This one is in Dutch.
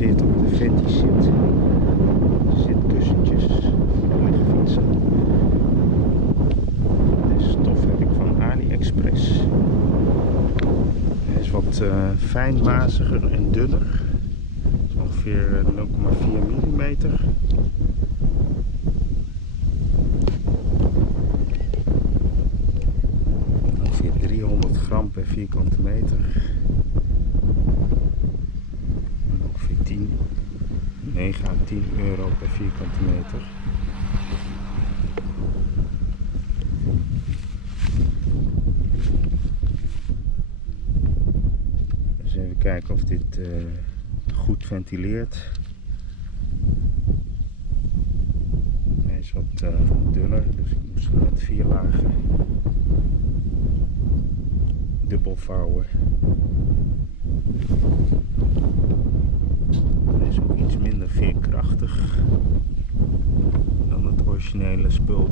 gebaseerd op de Fenty shit. Zitkussentjes voor lichtfietsen. Deze stof heb ik van AliExpress. Hij is wat fijnmaziger en dunner. Het is ongeveer 0,4 mm. Ongeveer 300 gram per vierkante meter. En ongeveer 9 à 10 euro per vierkante meter. Dus even kijken of dit goed ventileert. Hij is wat dunner, dus ik moest hem met 4 lagen dubbel vouwen. Hij is ook iets minder veerkrachtig dan het originele spul.